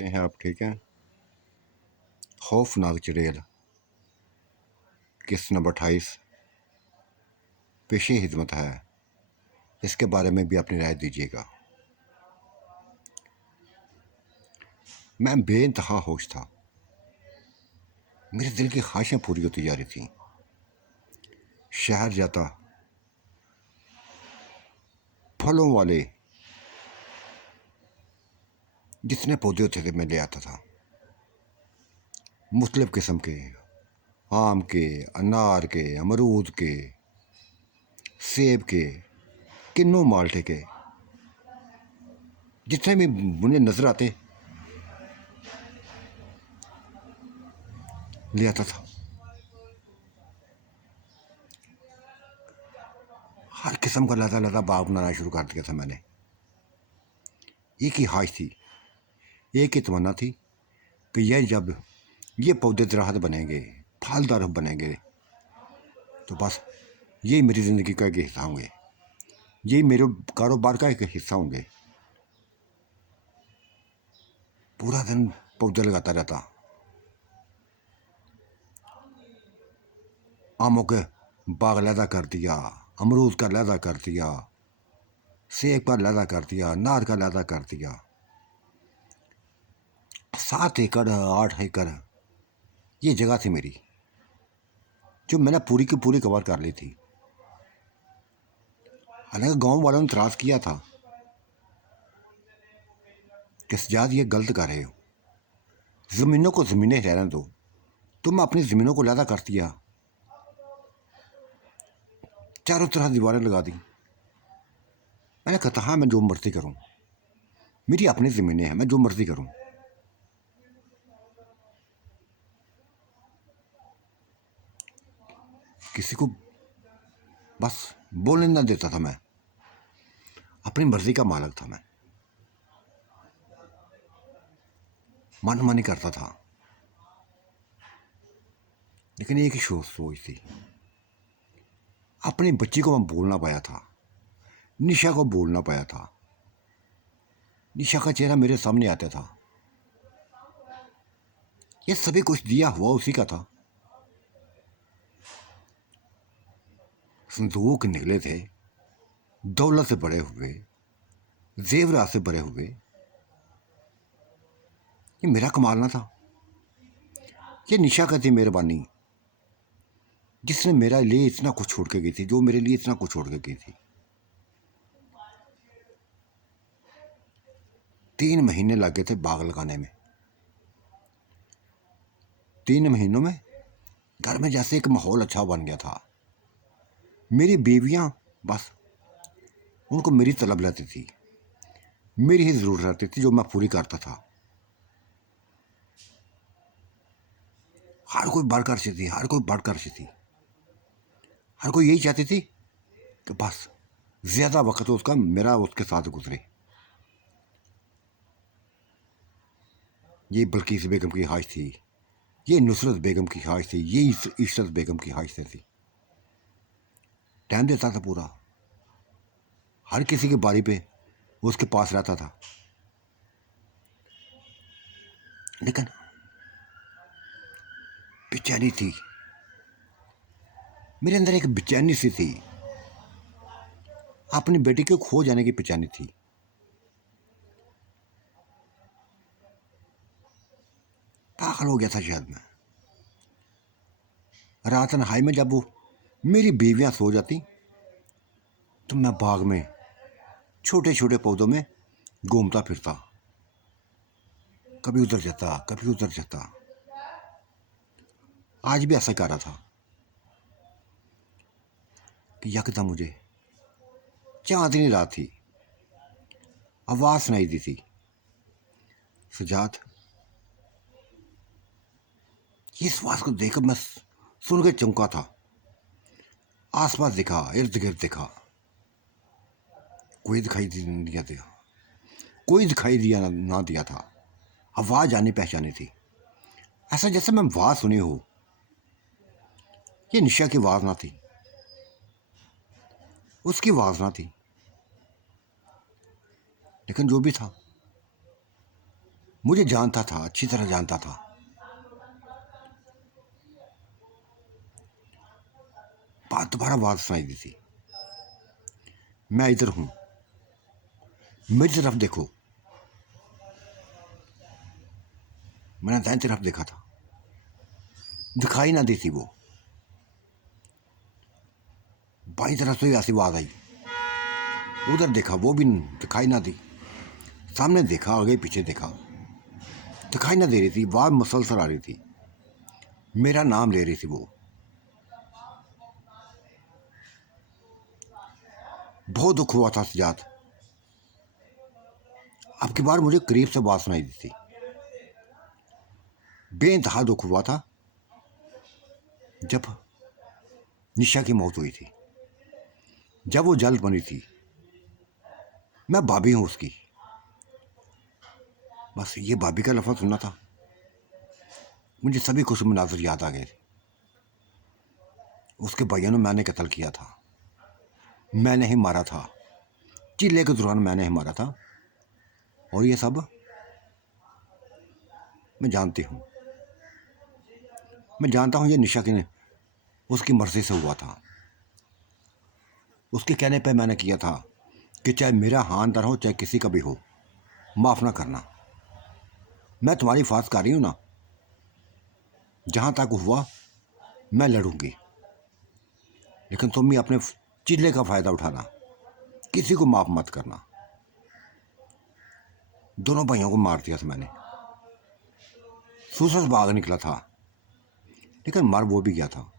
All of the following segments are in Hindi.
कैसे हैं आप? ठीक हैं? खौफनाक चुड़ैल किस्त नंबर 28 पेशे हिदमत है। इसके बारे में भी अपनी राय दीजिएगा। मैं बेइंतहा होश था। मेरे दिल की ख्वाहिशें पूरी होती जा रही थीं। शहर जाता, फलों वाले जितने पौधे होते थे मैं ले आता था। मुख्तलिफ किस्म के, आम के, अनार के, अमरूद के, सेब के, किन्नू माल्टे के, जितने भी मुझे नजर आते ले आता था। हर किस्म का लदा लदा बाग बनाना शुरू कर दिया था मैंने। एक ही ख्वाहिश थी, एक ही तमन्ना थी कि यह जब ये पौधे दरख्त बनेंगे, फलदार बनेंगे, तो बस यही मेरी ज़िंदगी का एक हिस्सा होंगे, यही मेरे कारोबार का एक हिस्सा होंगे। पूरा दिन पौधे लगाता रहता। आमों के बाग लहदा कर दिया, अमरूद का लहदा कर दिया, सेब का लहदा कर दिया, अनार का लहदा कर दिया। 7 एकड़ 8 एकड़ ये जगह थी मेरी, जो मैंने पूरी की पूरी कवर कर ली थी। हालांकि गांव वालों ने इतराज़ किया था कि सजाद ये गलत कर रहे हो, ज़मीनों को ज़मीनें रहने दो। तुम अपनी ज़मीनों को लहदा कर दिया, चारों तरफ दीवारें लगा दी। मैंने कहा हाँ, मैं जो मर्जी करूं, मेरी अपनी ज़मीनें हैं, मैं जो मर्जी करूं। किसी को बस बोलने ना देता था मैं। अपनी मर्जी का मालिक था मैं, मनमानी करता था। लेकिन एक ही सोच थी, अपनी बच्ची को मैं बोल ना पाया था, निशा को बोल ना पाया था। निशा का चेहरा मेरे सामने आता था। ये सभी कुछ दिया हुआ उसी का था। संदूक निकले थे दौलत से भरे हुए, जेवरात से भरे हुए। ये मेरा कमाल ना था, ये निशा का थी मेहरबानी, जिसने मेरे लिए इतना कुछ छोड़ के गई थी, जो मेरे लिए इतना कुछ छोड़ के गई थी। 3 महीने लगे थे बाग लगाने में। 3 महीनों में घर में जैसे एक माहौल अच्छा बन गया था। मेरी बीवियां बस उनको मेरी तलब रहती थी, मेरी ही ज़रूरत रहती थी, जो मैं पूरी करता था। हर कोई बढ़कर सी थी, हर कोई बढ़कर सी थी। हर कोई यही चाहती थी कि बस ज़्यादा वक्त उसका मेरा उसके साथ गुजरे। ये बल्कीस बेगम की ख्वाहिश थी, ये नुसरत बेगम की ख्वाहिश थी, ये इशरत बेगम की ख्वाहिश थी। टाइम देता था पूरा, हर किसी की बारी पे उसके पास रहता था। लेकिन बेचैनी थी, मेरे अंदर एक बेचैनी सी थी। अपनी बेटी के खो जाने की बेचैनी थी। पागल हो गया था शायद मैं। रात नहाई में जब वो मेरी बीवियां सो जाती, तो मैं बाग में छोटे छोटे पौधों में घूमता फिरता, कभी उधर जाता कभी उधर जाता। आज भी ऐसा कर रहा था कि यकदम मुझे चांदनी रात थी, आवाज सुनाई दी थी, सजाद। इस आवाज को देखकर मैं सुन के चौंका था। आसपास दिखा, इर्द गिर्द देखा, कोई दिखाई दिया था, कोई दिखाई दिया ना दिया था। आवाज जानी पहचानी थी, ऐसा जैसे मैं आवाज सुनी हो। ये निशा की आवाज ना थी, उसकी आवाज ना थी, लेकिन जो भी था मुझे जानता था, अच्छी तरह जानता था। बात दोबारा बात सुनाई दी थी, मैं इधर हूं, मेरी तरफ देखो। मैंने दाएं तरफ देखा था, दिखाई ना दी थी वो। बाईं तरफ से ऐसी आवाज आई, उधर देखा, वो भी दिखाई ना दी। सामने देखा, आगे पीछे देखा, दिखाई ना दे रही थी। आवाज मुसलसल आ रही थी, मेरा नाम ले रही थी वो। बहुत दुख हुआ था सजाद। अब की बार मुझे करीब से बात सुनाई दी थी। बेइंतहा दुख हुआ था जब निशा की मौत हुई थी, जब वो जल्द बनी थी। मैं भाभी हूं उसकी। बस ये भाभी का लफ्ज़ सुनना था, मुझे सभी खुश मनाजर याद आ गए। उसके भाइयों ने मैंने कत्ल किया था, मैंने ही मारा था, चिल्ले के दौरान मैंने ही मारा था। और ये सब मैं जानती हूँ, मैं जानता हूँ ये निशा की उसकी मर्जी से हुआ था। उसके कहने पे मैंने किया था कि चाहे मेरा खानदान हो चाहे किसी का भी हो, माफ़ ना करना। मैं तुम्हारी हिफाजत कर रही हूँ ना, जहाँ तक हुआ मैं लड़ूंगी, लेकिन तुम भी अपने चिल्ले का फ़ायदा उठाना, किसी को माफ़ मत करना। दोनों भाइयों को मार दिया था मैंने, सूसस भाग निकला था, लेकिन मर वो भी गया था।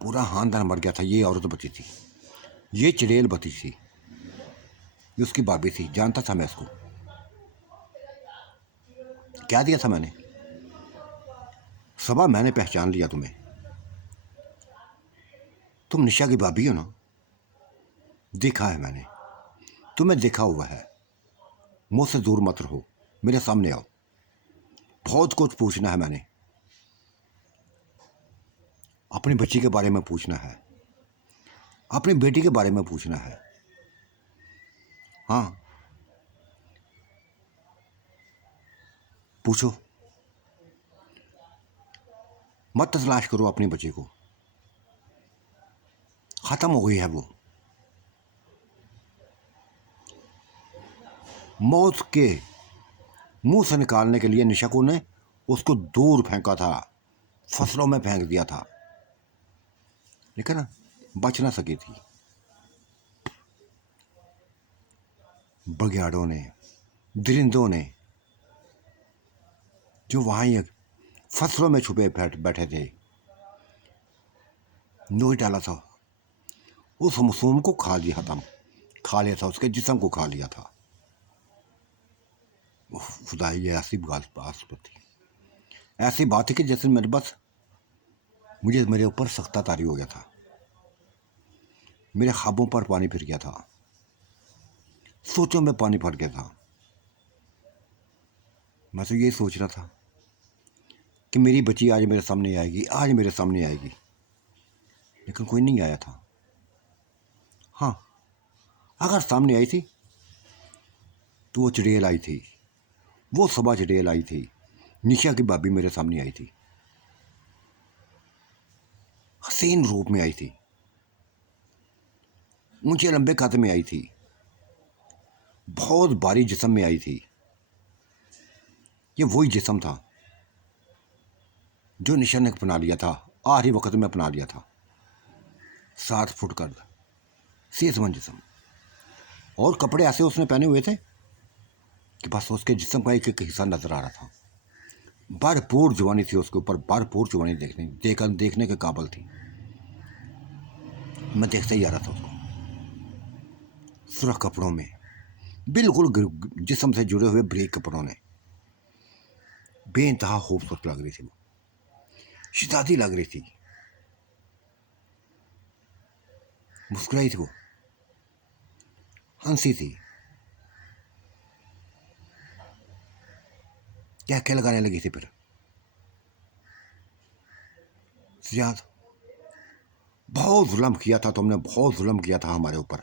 पूरा खानदान मर गया था। ये औरत बची थी, ये चिड़ेल बची थी, ये उसकी भाभी थी। जानता था मैं इसको। क्या दिया था मैंने? सबा मैंने पहचान लिया तुम्हें, तुम निशा की भाभी हो ना। देखा है मैंने, तुम्हें देखा हुआ है। मुझसे दूर मत रहो, मेरे सामने आओ। बहुत कुछ पूछना है मैंने, अपनी बच्ची के बारे में पूछना है, अपनी बेटी के बारे में पूछना है। हाँ, पूछो, मत तलाश करो अपनी बच्ची को। खत्म हो गई है वो। मौत के मुंह से निकालने के लिए निशा ने उसको दूर फेंका था, फसलों में फेंक दिया था, लेकिन बच ना सकी थी। बघियाड़ों ने, दरिंदों ने, जो वहां फसलों में छुपे बैठे थे, नोच डाला था। उस मासूम को खा लिया था, उसके जिस्म को खा लिया था। खुदा, ये ऐसी बात थी, ऐसी बात थी कि जैसे मेरे ऊपर सख्ता तारी हो गया था, मेरे ख्वाबों पर पानी फिर गया था, सोचों में पानी भर गया था। मैं तो यही सोच रहा था कि मेरी बच्ची आज मेरे सामने आएगी, आज मेरे सामने आएगी, लेकिन कोई नहीं आया था। हाँ, अगर सामने आई थी तो वो चिड़ेल आई थी, वो सबा चिड़ेल आई थी। निशा की भाभी मेरे सामने आई थी, हसीन रूप में आई थी, ऊंचे लंबे कद में आई थी, बहुत भारी जिस्म में आई थी। ये वही जिस्म था जो निशा ने अपना लिया था, आखिरी वक्त में अपना लिया था। 7 फुट कद, सेहतमंद जिस्म, और कपड़े ऐसे उसने पहने हुए थे कि बस उसके जिस्म का एक एक हिस्सा नजर आ रहा था। भरपूर जवानी थी उसके ऊपर, भरपूर जवानी देखने के काबिल थी। मैं देखते ही आ रहा था उसको, सुरख कपड़ों में, बिल्कुल जिस्म से जुड़े हुए ब्रेक कपड़ों ने। बेइंतहा खूबसूरत लग रही थी वो, शहजादी लग रही थी। मुस्कुराई थी वो, हंसी थी, क्या क्या लगाने लगी थी। फिर सजाद, बहुत जुल्म किया था तुमने, बहुत जुल्म किया था हमारे ऊपर,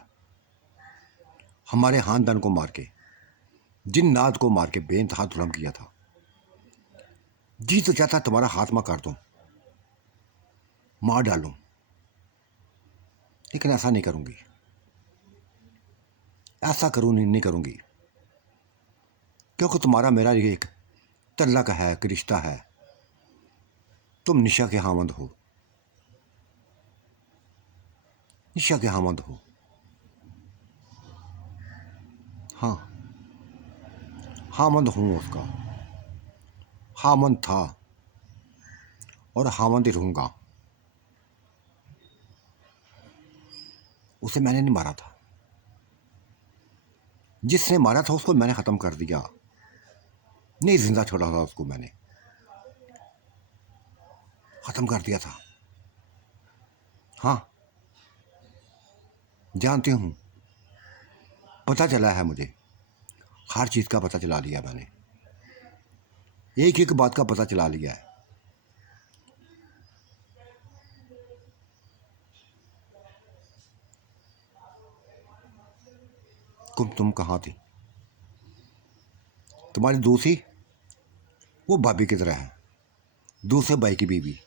हमारे खानदान को मार के। जिन नाद को मार के बेइंतहा जुल्म किया था। जी तो चाहता तुम्हारा हाथमा कर दूं, मार डालूं, लेकिन ऐसा नहीं करूंगी। ऐसा नहीं करूंगी, क्योंकि तुम्हारा मेरा ये एक तल्लक है, एक रिश्ता है। तुम निशा के हामंद हो, निशा के हामंद हो। हाँ, हामंद हूँ उसका, हामंद था और हामंद ही रहूंगा। उसे मैंने नहीं मारा था, जिसने मारा था उसको मैंने ख़त्म कर दिया, नहीं जिंदा छोड़ा था उसको, मैंने ख़त्म कर दिया था। हाँ, जानती हूँ, पता चला है मुझे, हर चीज़ का पता चला लिया मैंने, एक एक बात का पता चला लिया है। तुम कहाँ थी? तुम्हारी दूसरी वो भाभी की तरह है, दूसरे भाई की बीवी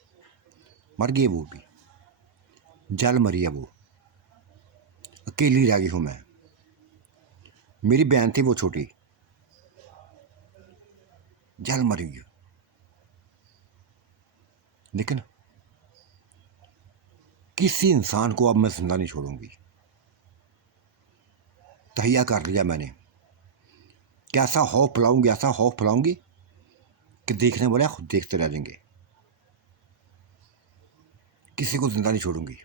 मर गई है, वो भी जल मरी है वो। अकेली रह गई हूँ मैं। मेरी बहन थी वो छोटी, जल मरी है। लेकिन किसी इंसान को अब मैं जिंदा नहीं छोड़ूंगी। तहिया कर लिया मैंने, कैसा खौफ फैलाऊंगी, ऐसा खौफ फैलाऊंगी कि देखने वाले खुद देखते रह जाएंगे। किसी को जिंदा नहीं छोड़ूंगी।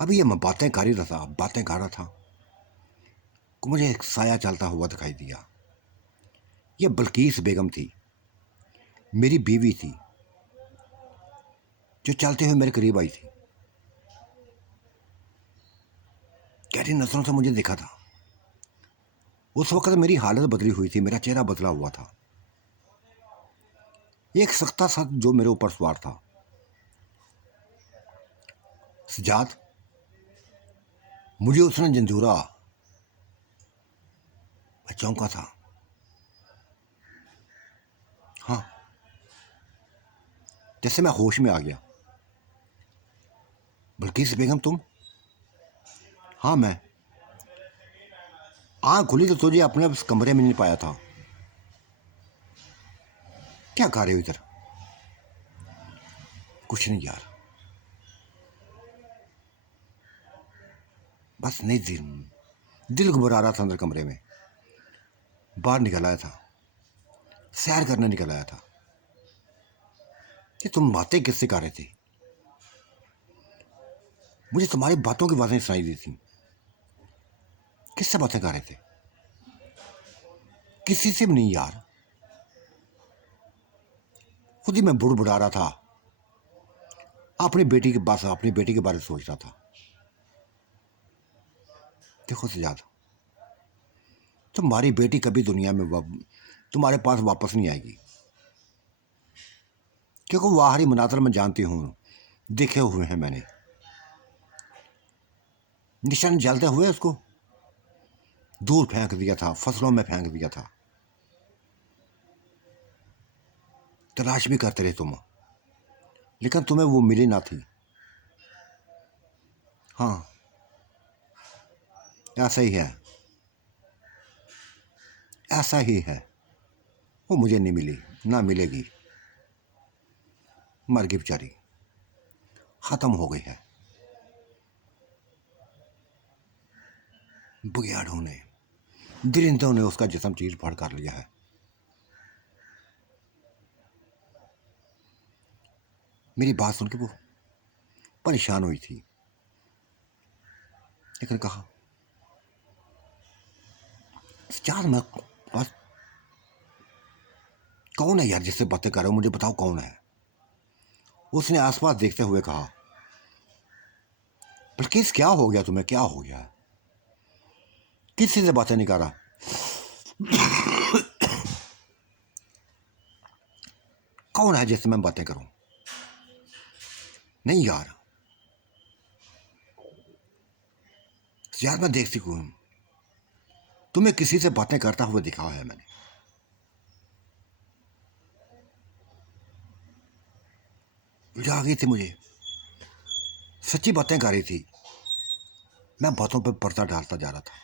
अभी ये मैं बातें कर ही रहा था, बातें कर रहा था कि मुझे एक साया चलता हुआ दिखाई दिया। ये बल्कीस बेगम थी, मेरी बीवी थी, जो चलते हुए मेरे करीब आई थी। गहरी नजरों से मुझे देखा था। उस वक्त मेरी हालत बदली हुई थी, मेरा चेहरा बदला हुआ था। एक सख्ता सा जो मेरे ऊपर सवार था, सजाद, मुझे उसने जंजूरा। मैं चौंका था। हाँ, जैसे मैं होश में आ गया। बल्कीस बेगम तुम? हाँ मैं। आँख खुली तो तुझे अपने उस कमरे में नहीं पाया था। क्या कर रहे हो इधर? कुछ नहीं यार, बस नहीं, दिल घबरा रहा था अंदर कमरे में। बाहर निकल आया था, सैर करने निकल आया था। कि तुम बातें किससे कर रहे थे? मुझे तुम्हारी बातों की बातें सुनाई दी थी। किससे बातें कर रहे थे? किसी से भी नहीं यार, खुद ही मैं बुड़बुड़ा रहा था। अपनी बेटी के पास, अपनी बेटी के बारे में सोच रहा था। देखो सजाद, तुम्हारी बेटी कभी दुनिया में तुम्हारे पास वापस नहीं आएगी, क्योंकि वाहरी मनातर मैं जानती हूँ, देखे हुए हैं मैंने। निशान जलते हुए उसको दूर फेंक दिया था, फसलों में फेंक दिया था। तलाश भी करते रहे तुम, लेकिन तुम्हें वो मिली ना थी। हाँ, ऐसा ही है, ऐसा ही है। वो मुझे नहीं मिली, ना मिलेगी। मर गई बेचारी, खत्म हो गई है। बुगियाड़ों ने, दरिंदों ने उसका जिस्म चीर फाड़ कर लिया है। मेरी बात सुन के वो परेशान हुई थी, लेकिन कहा, चार मैं बस, कौन है यार जिससे बातें कर रहे हो? मुझे बताओ कौन है? उसने आसपास देखते हुए कहा, बल्किस क्या हो गया तुम्हें, क्या हो गया? किसी से बातें नहीं कर रहा? कौन है जिससे मैं बातें करूं? नहीं यार, यार मैं देखती हूँ, तुम्हें किसी से बातें करता हुआ दिखा है मैंने। उलझा गई थी मुझे, सच्ची बातें कर रही थी, मैं बातों पर पर्दा डालता जा रहा था।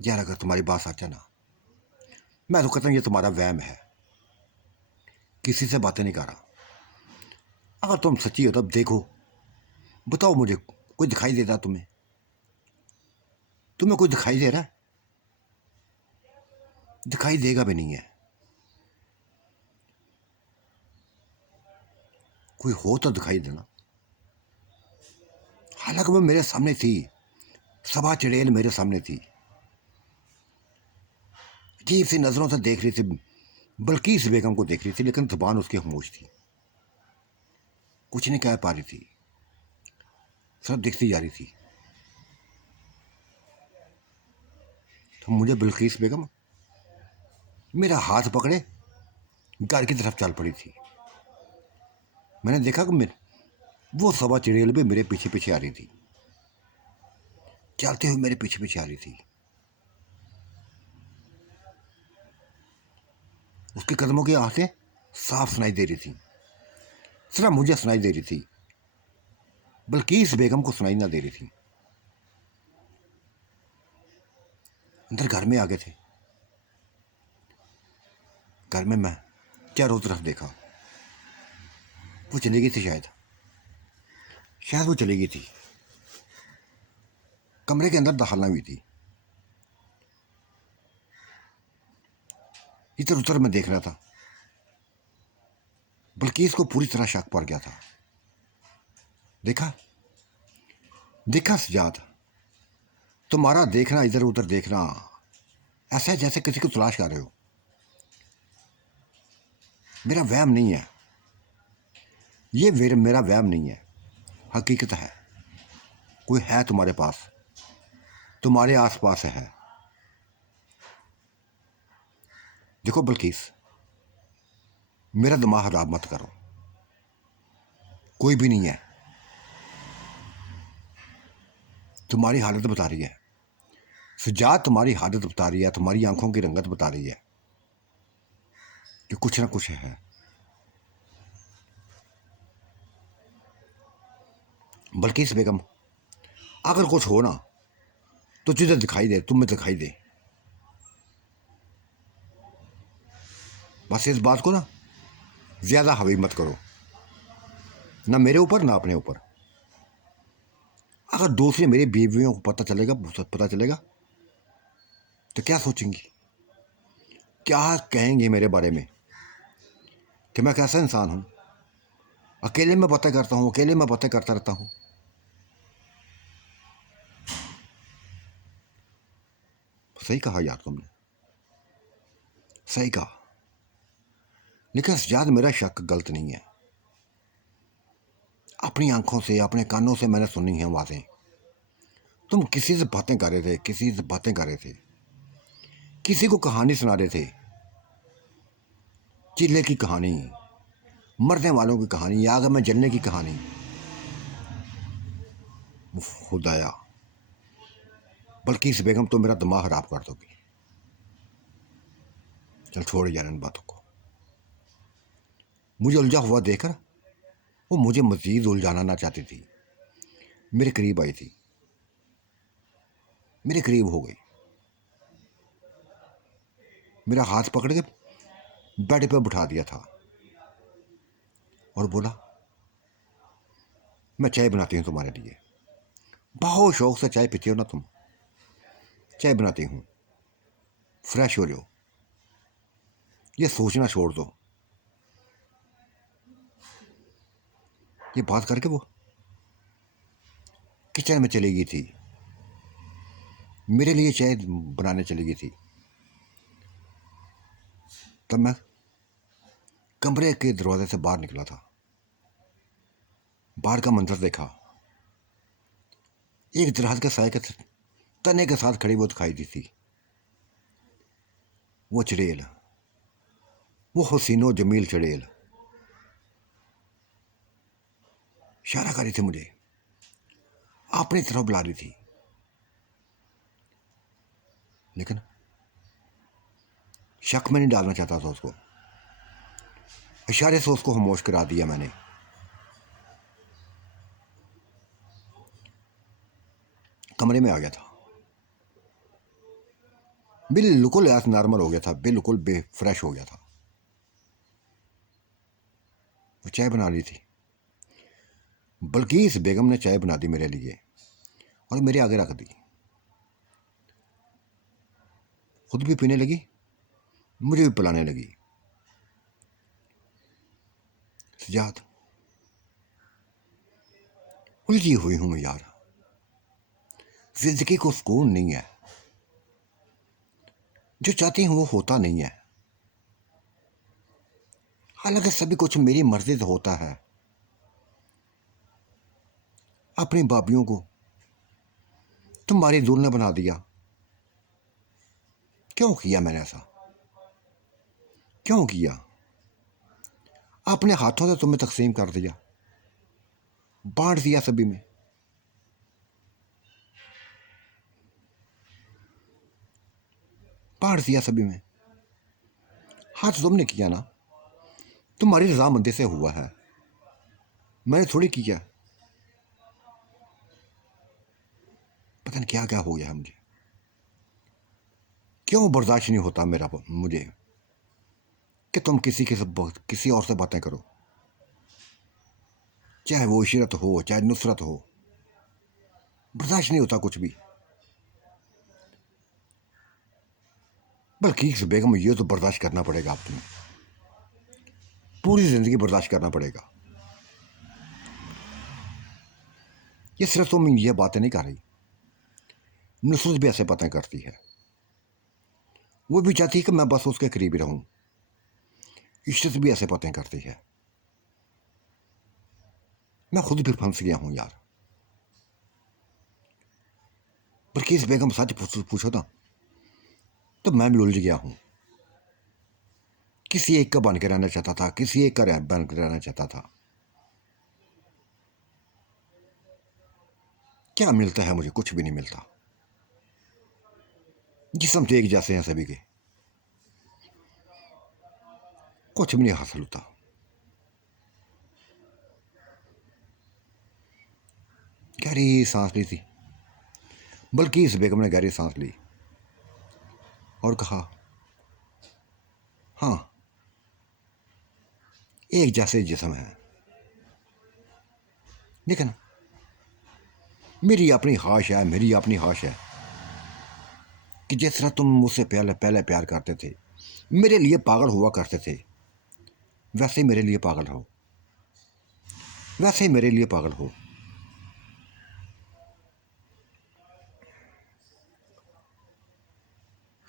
यार अगर तुम्हारी बात सच है ना, मैं तो कहता हूँ ये तुम्हारा वहम है, किसी से बातें नहीं कर रहा। अगर तुम सच्ची हो तब देखो, बताओ मुझे, कोई दिखाई देता तुम्हें? तुम्हें कोई दिखाई दे रहा है? दिखाई देगा भी नहीं है। कोई हो तो दिखाई देना। हालांकि वो मेरे सामने थी, सबा चड़ेल मेरे सामने थी, अजीब सी नजरों से देख रही थी, बल्किस बेगम को देख रही थी, लेकिन जुबान उसकी खामोश थी, कुछ नहीं कह पा रही थी, सब देखती जा रही थी। तो मुझे बिल्किस बेगम मेरा हाथ पकड़े घर की तरफ चल पड़ी थी। मैंने देखा कि वो सवा चिड़ेल भी मेरे पीछे पीछे आ रही थी, चलते हुए मेरे पीछे पीछे आ रही थी। उसके कदमों की आवाज़ें साफ सुनाई दे रही थी, सिर्फ मुझे सुनाई दे रही थी, बल्किस बेगम को सुनाई ना दे रही थी। अंदर घर में आ गए थे। घर में मैं चारों तरफ देखा, वो चली गई थी, शायद शायद वो चली गई थी। कमरे के अंदर दाखिल हुई थी। इधर उधर मैं देख रहा था, बल्किस को पूरी तरह शक पड़ गया था। देखा देखा सजाद, तुम्हारा देखना, इधर उधर देखना ऐसा है जैसे किसी को तलाश कर रहे हो। मेरा वहम नहीं है ये, मेरा वहम नहीं है, हकीकत है। कोई है तुम्हारे पास, तुम्हारे आसपास है। देखो बल्किस, मेरा दिमाग खराब मत करो, कोई भी नहीं है। तुम्हारी हालत बता रही है सजाद, तुम्हारी हालत बता रही है, तुम्हारी आंखों की रंगत बता रही है कि कुछ ना कुछ है। बल्किस बेगम, अगर कुछ हो ना तो तुझे दिखाई दे, तुम्हें दिखाई दे। बस इस बात को ना ज्यादा हावी मत करो, ना मेरे ऊपर ना अपने ऊपर। अगर दूसरी मेरी बीवियों को पता चलेगा तो क्या सोचेंगी, क्या कहेंगे मेरे बारे में कि मैं कैसा इंसान हूं, अकेले में बातें करता हूं, अकेले में बातें करता रहता हूं। सही कहा यार तुमने, सही कहा, लेकिन सजाद मेरा शक गलत नहीं है। अपनी आंखों से, अपने कानों से मैंने सुनी है बातें। तुम किसी से बातें कर रहे थे, किसी से बातें कर रहे थे, किसी को कहानी सुना रहे थे, चिल्ले की कहानी, मरने वालों की कहानी, आग में जलने की कहानी। खुदाया, बल्किस बेगम तो मेरा दिमाग खराब कर दोगी। चल छोड़ यार इन बातों को। मुझे उलझा हुआ देखकर वो मुझे मजीद उलझाना ना चाहती थी, मेरे करीब आई थी, मेरे करीब हो गई, मेरा हाथ पकड़ के बेड पे बिठा दिया था और बोला, मैं चाय बनाती हूँ तुम्हारे लिए, बहुत शौक से चाय पीती हो ना तुम, चाय बनाती हूँ, फ्रेश हो जाओ, ये सोचना छोड़ दो। ये बात करके वो किचन में चली गई थी, मेरे लिए चाय बनाने चली गई थी। तब मैं कमरे के दरवाजे से बाहर निकला था, बाहर का मंजर देखा। एक दरख्त के साए के तने के साथ खड़ी वो दिखाई दी थी, वो चड़ेल, वो हसीनो जमील चड़ेल इशारा कर रही थी मुझे, अपनी तरफ बुला रही थी। लेकिन शक में नहीं डालना चाहता था उसको, इशारे से उसको खामोश करा दिया मैंने। कमरे में आ गया था, बिल्कुल ऐसा नॉर्मल हो गया था, बिल्कुल फ्रेश हो गया था। वो चाय बना ली थी, बल्कीस बेगम ने चाय बना दी मेरे लिए और मेरे आगे रख दी। खुद भी पीने लगी, मुझे भी पिलाने लगी। सजाद, उलझी हुई हूं मैं यार, जिंदगी को सुकून नहीं है, जो चाहती हूं वो होता नहीं है। हालांकि सभी कुछ मेरी मर्जी से होता है। अपनी भाभीियों को तुम्हारी दूल्हन ने बना दिया। क्यों किया मैंने ऐसा, क्यों किया? अपने हाथों से तुम्हें तकसीम कर दिया, बांट दिया सभी में। बांट दिया सभी में। हाथ तुमने किया ना, तुम्हारी रजामंदी से हुआ है, मैंने थोड़ी किया। पता नहीं क्या क्या हो गया है मुझे, क्यों बर्दाश्त नहीं होता मेरा मुझे कि तुम किसी और से बातें करो, चाहे वो इशरत हो चाहे नुसरत हो। बर्दाश्त नहीं होता कुछ भी। बल्कि बेगम, ये तो बर्दाश्त करना पड़ेगा, आप तुम्हें पूरी जिंदगी बर्दाश्त करना पड़ेगा। ये सिर्फ तुम ये बातें नहीं कर रही, नुसरत भी ऐसे बातें करती है। वो भी चाहती है कि मैं बस उसके करीब ही रहूं। इशरत भी ऐसे बातें करती है। मैं खुद भी फंस गया हूं यार। बल्कि बेगम, सच पूछो ना तो मैं भी उलझ गया हूं। किसी एक का बन के रहना चाहता था, किसी एक का बन के रहना चाहता था। क्या मिलता है मुझे? कुछ भी नहीं मिलता। जिस्म तो एक जैसे हैं सभी के, कुछ भी नहीं हासिल होता। गहरी सांस ली थी, बल्कि इस बेगम ने गहरी सांस ली और कहा, हाँ, एक जैसे जिस्म है, लेकिन मेरी अपनी ख्वाहिश है, मेरी अपनी ख्वाहिश है कि जिस तरह तुम मुझसे पहले पहले प्यार करते थे, मेरे लिए पागल हुआ करते थे, वैसे ही मेरे लिए पागल हो, वैसे ही मेरे लिए पागल हो।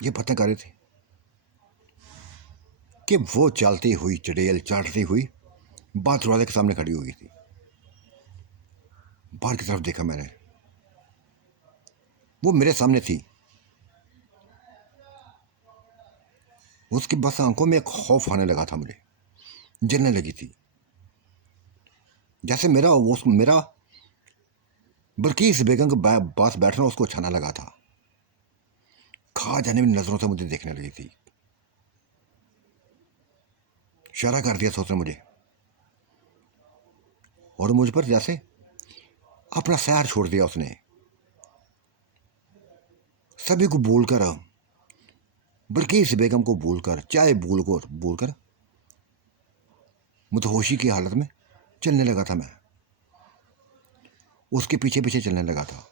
ये बातें कर रही थी कि वो चलती हुई चुड़ैल चढ़ती हुई बात दरवाजे के सामने खड़ी हुई थी। बाहर की तरफ देखा मैंने, वो मेरे सामने थी। उसकी बस आंखों में एक खौफ आने लगा था, मुझे जलने लगी थी, जैसे मेरा बल्कीस बेगम के पास बैठना उसको अच्छा ना लगा था। खा जाने में नजरों से मुझे देखने लगी थी, इशारा कर दिया सोचने मुझे, और मुझ पर जैसे अपना सहर छोड़ दिया उसने। सभी को भूलकर, बल्कीस बेगम को भूलकर, चाहे भूलकर मुतहोशी की हालत में चलने लगा था। मैं उसके पीछे पीछे चलने लगा था।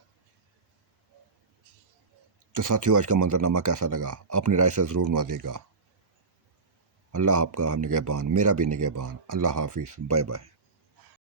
तो साथियों, आज का मंजरनामा कैसा लगा? अपनी राय से ज़रूर नवाजिएगा। अल्लाह आपका निगहबान, मेरा भी निगहबान। अल्लाह हाफिज़, बाय बाय।